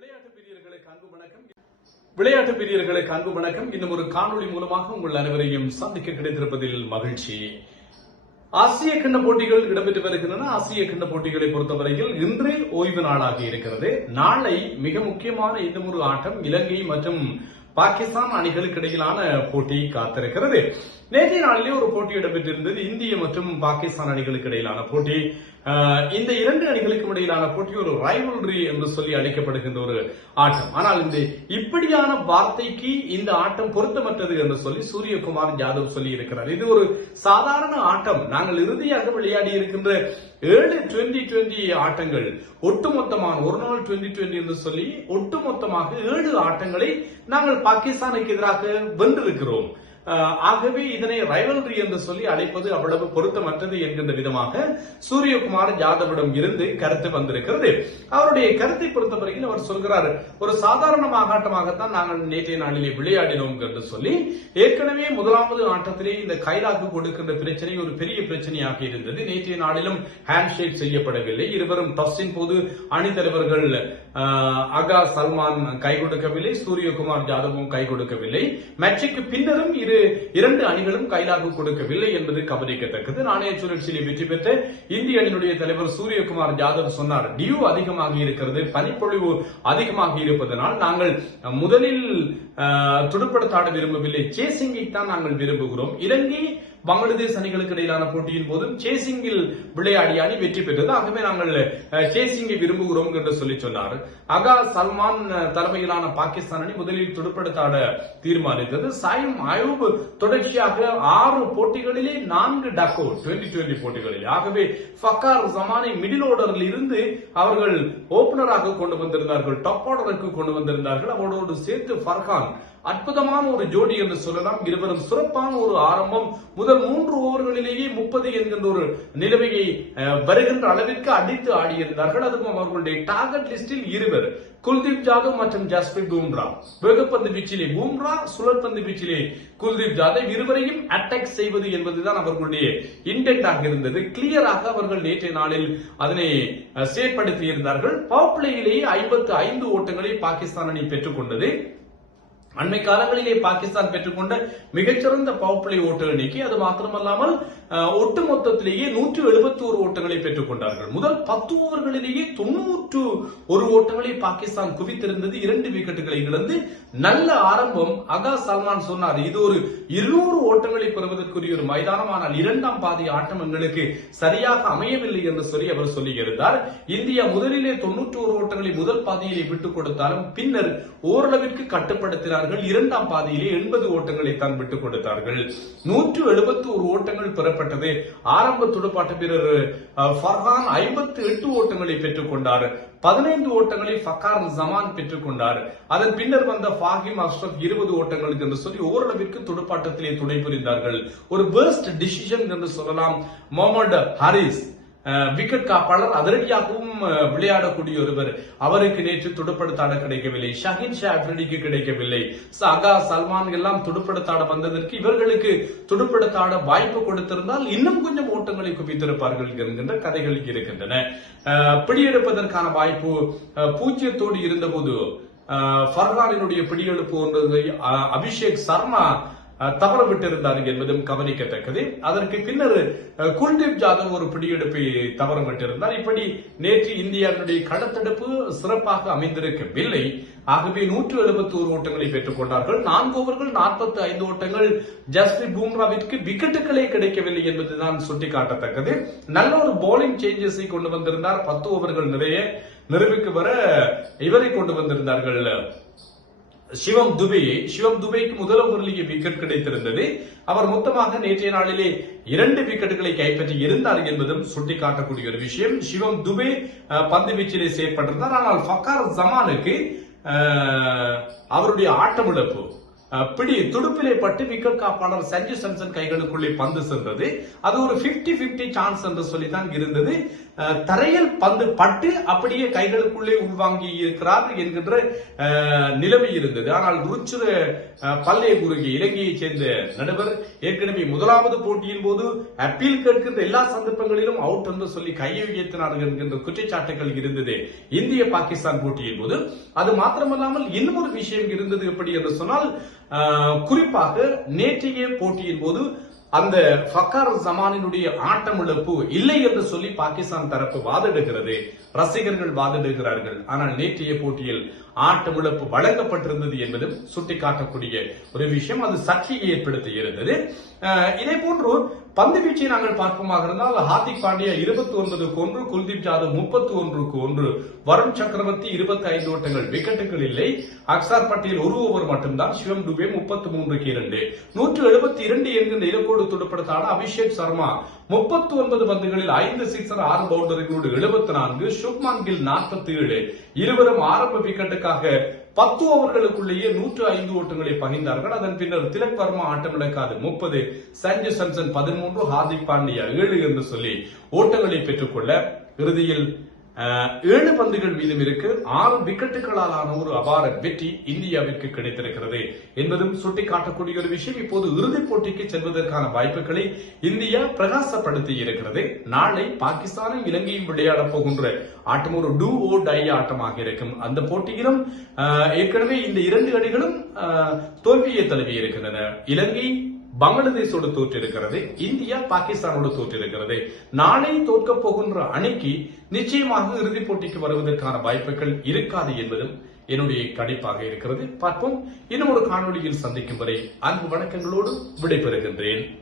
விளையாட்டு பிரியர்களுக்கு அன்பு வணக்கம். விளையாட்டு பிரியர்களுக்கு அன்பு வணக்கம். இன்னும் ஒரு காணொளி மூலமாக உங்கள் அனைவரையும் சந்திக்க கிடைத்திருப்பதில் மகிழ்ச்சி. ஆசிய கிண்ண போட்டிகள் இடம்பெற்று வருகின்றன. ஆசிய கிண்ண போட்டிகளை பொறுத்தவரையில் இன்றே ஓய்வு நாளாக இருக்கிறது. நாளை மிக முக்கியமான இன்னும் ஒரு ஆட்டம் இலங்கை மற்றும் பாகிஸ்தான் அணிகளுக்கு இடையிலான போட்டி காத்திருக்கிறது. நேற்றைய நாளிலே ஒரு போட்டி இடம்பெற்றிருந்தது. இந்திய மற்றும் பாகிஸ்தான் அணிகளுக்கு இடையிலான போட்டி. அஹ், இந்த இரண்டு அணிகளுக்கும் இடையிலான போட்டி ஒரு ரைவல்ரி என்று சொல்லி அழைக்கப்படுகின்ற ஒரு ஆட்டம். ஆனால் இந்த இப்படியான வார்த்தைக்கு இந்த ஆட்டம் பொருத்தமற்றது என்று சொல்லி சூரியகுமார் ஜாதவ் சொல்லி இருக்கிறார். இது ஒரு சாதாரண ஆட்டம். நாங்கள் இறுதியாக விளையாடி இருக்கின்ற ஏழு டுவெண்டி டுவெண்டி ஆட்டங்கள் ஒட்டுமொத்தமான ஒரு நாள் டுவெண்டி டுவெண்டி என்று சொல்லி ஒட்டுமொத்தமாக ஏழு ஆட்டங்களை நாங்கள் பாகிஸ்தானுக்கு எதிராக வென்றிருக்கிறோம். ஆகவே இதனை ரைவல்ரி என்று சொல்லி அழைப்பது அவ்வளவு பொருத்தமற்றது என்கின்ற விதமாக சூரியகுமார் ஜாதவிடம் இருந்து கருத்து வந்திருக்கிறது. அவருடைய கருத்தை பொறுத்தவரையில் அவர் சொல்கிறார் ஒரு சாதாரண மாகாட்டமாகத்தான் நாங்கள் நேற்றைய நாளிலே விளையாடினோம் என்று சொல்லி ஏற்கனவே முதலாவது ஆட்டத்திலே இந்த கைலாக்கு கொடுக்கின்ற பிரச்சனை ஒரு பெரிய பிரச்சனையாக இருந்தது. நேற்றைய நாளிலும் ஹேண்ட் ஷேக் செய்யப்படவில்லை. இருவரும் டஸ்டின் போது அணித்தலைவர்கள் அகா சல்மான் கை கொடுக்கவில்லை சூரியகுமார் ஜாதவும் கை கொடுக்கவில்லை. மேட்சுக்கு பின்னரும் இரு இரண்டு அணிகளும் கைலாக கொடுக்கவில்லை என்பது கவனிக்கத்தக்கது. நாணய சுழற்சியில் வெற்றி பெற்ற இந்திய அணியினுடைய தலைவர் சூரியகுமார் ஜாதவ் சொன்னார் டியூ அதிகமாக இருக்கிறது பனிப்பொழிவு அதிகமாக இருப்பதனால் நாங்கள் முதலில் அஹ், துடுப்படுத்தாட விரும்பவில்லை. சேசிங்கை தான் நாங்கள் விரும்புகிறோம். இலங்கை பங்களாதேஷ் அணிகளுக்கு இடையிலான போட்டியின் போதும் சேசிங்கில் விளையாடிய அணி வெற்றி பெற்றது. ஆகவே நாங்கள் சேசிங்கை விரும்புகிறோம் என்று சொல்லி சொன்னார். அகா சல்மான் தலைமையிலான பாகிஸ்தான் அணி முதலில் துடுப்படுத்தாட தீர்மானித்தது. சாயம் அயூப் தொடர்ச்சியாக ஆறு போட்டிகளிலே நான்கு டக்கோ டுவெண்டி டுவெண்டி போட்டிகளில். ஆகவே ஃபக்கார் ஜமானை மிடில் ஓர்டரில் இருந்து அவர்கள் ஓபனராக கொண்டு வந்திருந்தார்கள் டாப் ஆர்டருக்கு கொண்டு வந்திருந்தார்கள். அவரோடு சேர்த்து ஃபர்ஹான் அற்புதமான ஒரு ஜோடி என்று சொல்லலாம். இருவரும் சிறப்பான ஒரு ஆரம்பம். முதல் மூன்று ஓவர்களிலேயே முப்பது என்கின்ற ஒரு நிலைமையை வருகின்ற அளவிற்கு அடித்து ஆடியிருந்தார்கள். அதுவும் அவர்களுடைய டார்கெட் லிஸ்டில் இருவர். குல்தீப் ஜாதவ் மற்றும் ஜஸ்பிரித் பூம்ரா. வேகப்பந்து வீச்சிலே பூம்ரா சுழற்பந்து வீச்சிலே குல்தீப் ஜாதவ் இருவரையும் அட்டாக் செய்வது என்பதுதான் அவர்களுடைய இன்டென்டாக இருந்தது. கிளியராக அவர்கள் நேற்றைய நாளில் அதனை சேப்படுத்தி இருந்தார்கள் பவர் பிளேயிலேயே ஐம்பத்து ஐந்து ஓட்டங்களை பாகிஸ்தான் அணி பெற்றுக்கொண்டது அண்மை காலங்களிலே பாகிஸ்தான் பெற்றுக்கொண்ட மிகச்சிறந்த பவர் ஓட்டு எண்ணிக்கை அது மாத்திரமல்லாமல் ஒட்டு மொத்தத்திலேயே நூற்று எழுபத்தி ஒரு ஓட்டங்களை பெற்றுக் கொண்டார்கள் முதல் பத்து ஓவர்களிலேயே தொன்னூற்று ஒரு ஓட்டங்களை பாகிஸ்தான் குவித்திருந்தது. இரண்டு விக்கெட்டுகளை இழந்து நல்ல ஆரம்பம் அகா சல்மான் சொன்னார். இது ஒரு இருநூறு ஓட்டங்களை பெறுவதற்குரிய ஒரு மைதானம். ஆனால் இரண்டாம் பாதி ஆட்டம் எங்களுக்கு சரியாக அமையவில்லை என்று சொல்லி அவர் சொல்லியிருந்தார். இந்தியா முதலிலே தொன்னூற்று ஒரு ஓட்டங்களை முதல் பாதியிலே விட்டுக் கொடுத்தாலும் பின்னர் ஓரளவிற்கு கட்டுப்படுத்தினார். கட்டுப்படுத்தினார்கள் இரண்டாம் பாதியிலே எண்பது ஓட்டங்களை தான் விட்டுக் கொடுத்தார்கள். நூற்று எழுபத்தி ஒரு ஓட்டங்கள் பெறப்பட்டது. ஆரம்ப துடுப்பாட்ட வீரர் ஃபர்ஹான் ஐம்பத்தி எட்டு ஓட்டங்களை பெற்றுக் கொண்டார். பதினைந்து ஓட்டங்களை ஃபக்கார் ஜமான் பெற்றுக் கொண்டார். அதன் பின்னர் வந்த ஃபாஹிம் அஷ்ரப் இருபது ஓட்டங்களுக்கு என்று சொல்லி ஓரளவிற்கு துடுப்பாட்டத்திலே துணை புரிந்தார்கள் ஒரு பெஸ்ட் டிசிஷன் என்று சொல்லலாம். முகமது ஹாரிஸ் விக்கெட் காப்பாளர் அதிரடியாகவும் விளையாடக்கூடிய ஒருவர் அவருக்கு நேற்று துடுப்படுத்தாட கிடைக்கவில்லை. ஷஹின் ஷா அப்ரிடிக்கு கிடைக்கவில்லை. சகா சல்மான் எல்லாம் துடுப்படுத்தாட வந்ததற்கு இவர்களுக்கு துடுப்படுத்தாட வாய்ப்பு கொடுத்திருந்தால் இன்னும் கொஞ்சம் ஓட்டங்களை குவித்திருப்பார்கள் என்கின்ற கதைகள் இருக்கின்றன. அஹ், பிடியெடுப்பதற்கான வாய்ப்பு அஹ், பூஜ்ஜியத்தோடு இருந்தபோது ஃபர்ஹானினுடைய பிடியெடுப்பு ஒன்றை அஹ், அபிஷேக் சர்மா அஹ், தவற விட்டிருந்தார் என்பதும் கவனிக்கத்தக்கது. அதற்கு பின்னர் குல்தீப் ஜாதவ் ஒரு பிடியெடுப்பை தவற விட்டிருந்தார் இப்படி நேற்று இந்தியாவினுடைய களத்தெடுப்பு சிறப்பாக அமைந்திருக்கவில்லை. ஆகவே நூற்று எழுபத்தி ஒரு ஓட்டங்களை பெற்றுக் கொண்டார்கள். நான்கு ஓவர்கள் நாற்பத்தி ஐந்து ஓட்டங்கள் ஜஸ்பிரித் பூம்ராவிற்கு விக்கெட்டுகளே கிடைக்கவில்லை என்பதுதான் சுட்டிக்காட்டத்தக்கது. நல்ல ஒரு பவுலிங் சேஞ்சஸை கொண்டு வந்திருந்தார். பத்து ஓவர்கள் நிறைய நிறைவுக்கு வர இவரை கொண்டு வந்திருந்தார்கள். சிவம் துபையை சிவம் துபைக்கு முதல் ஓவரிலேயே விக்கெட் கிடைத்திருந்தது. அவர் மொத்தமாக நேற்றைய நாளிலே இரண்டு விக்கெட்டுகளை கைப்பற்றி இருந்தார் என்பதும் சுட்டிக்காட்டக்கூடிய ஒரு விஷயம். சிவம் துபே அஹ், பந்து வீச்சிலே செயற்பட்டிருந்தார். ஆனால் ஃபக்கார் ஜமானுக்கு அவருடைய ஆட்டமிழப்பு பிடி துடுப்பிலே பட்டு விக்கெட் காப்பாளர் சஞ்சு சம்சன் கைகளுக்குள்ளே பந்து சென்றது. அது ஒரு 50 50 சான்ஸ் என்று சொல்லித்தான் இருந்தது. தரையில் பந்து பட்டு அப்படியே கைகளுக்குள்ளே உள்வாங்கி இருக்கிறார் என்கின்ற நிலைமை இருந்தது. ஆனால் ருச்சுர பல்லே குறுகி இலங்கையைச் சேர்ந்த நடுவர் ஏற்கனவே முதலாவது போட்டியின் போது அப்பீல் கேட்கின்ற எல்லா சந்தர்ப்பங்களிலும் அவுட் என்று சொல்லி கையை உயர்த்தினார்கள் என்கின்ற குற்றச்சாட்டுகள் இருந்தது. இந்திய பாகிஸ்தான் போட்டியின் போது. அது மாத்திரமல்லாமல் இன்னும் ஒரு விஷயம் இருந்தது எப்படி என்று சொன்னால் குறிப்பாக நேற்றைய போட்டியின் போது அந்த ஃபக்கார் ஜமானினுடைய ஆட்டம் இழப்பு இல்லை என்று சொல்லி பாகிஸ்தான் தரப்பு வாதிடுகிறது. ரசிகர்கள் வாதிடுகிறார்கள். ஆனால் நேற்றைய போட்டியில் ஆட்டம் இழப்பு வழங்கப்பட்டிருந்தது என்பதும் சுட்டிக்காட்டக்கூடிய ஒரு விஷயம். அது சர்ச்சையை ஏற்படுத்தி இருந்தது. இதே போன்று பந்து வீச்சை நாங்கள் பார்ப்போமாக இருந்தால் ஹார்திக் பாண்டியா இருபத்தி ஒன்பதுக்கு ஒன்று குல்தீப் ஜாதவ் முப்பத்தி ஒன்றுக்கு ஒன்று வருண் சக்கரவர்த்தி இருபத்தி ஐந்து ஓட்டங்கள் விக்கெட்டுகள் இல்லை. அக்சார் பட்டேல் ஒரு ஓவர் மட்டும்தான் சிவம் டுபே முப்பத்தி மூன்றுக்கு இரண்டு. நூற்று எழுபத்தி இரண்டு என்கின்ற இலக்கோடு துடுப்படுத்தான அபிஷேக் சர்மா முப்பத்தி ஒன்பது பந்துகளில் ஐந்து சிக்ஸர் ஆறு பவுண்டர்களோடு எழுபத்தி நான்கு சுப்மான் கில் நாற்பத்தி ஏழு இருவரும் ஆரம்ப விக்கெட்டுக்காக பத்து ஓவர்களுக்குள்ளேயே நூற்று ஐந்து ஓட்டங்களை பகிர்ந்தார்கள் அதன் பின்னர் திலக் வர்மா ஆட்டமிழக்காது முப்பது சஞ்சு சம்சன் பதிமூன்று ஹார்திக் பாண்டியா ஏழு என்று சொல்லி ஓட்டங்களை பெற்றுக்கொள்ள இறுதியில் ஏழு பந்துகள் மீதும் இருக்கு. ஆறு விக்கெட்டுகளாலான ஒரு அபார வெற்றி இந்தியாவிற்கு கிடைத்திருக்கிறது என்பதும் சுட்டிக்காட்டக்கூடிய ஒரு விஷயம். இப்போது இறுதிப் போட்டிக்கு செல்வதற்கான வாய்ப்புகளை இந்தியா பிரகாசப்படுத்தி இருக்கிறது. நாளை பாகிஸ்தானும் இலங்கையும் விளையாட போகின்ற ஆட்டம் ஒரு டூ ஓ டை ஆட்டமாக இருக்கும். அந்த போட்டியிலும் ஏற்கனவே இந்த இரண்டு அணிகளும் தோல்வியை தழுவி இருக்கின்றன. இலங்கை பங்களாதேஷோடு தோற்றிருக்கிறது இந்தியா பாகிஸ்தானோடு தோற்றிருக்கிறது நாளை தோற்க போகின்ற அணிக்கு நிச்சயமாக இறுதிப் போட்டிக்கு வருவதற்கான வாய்ப்புகள் இருக்காது என்பதும் என்னுடைய கணிப்பாக இருக்கிறது. பார்ப்போம். இன்னும் ஒரு காணொளியில் சந்திக்கும் வரை அன்பு வணக்கங்களோடு விடைபெறுகின்றேன்.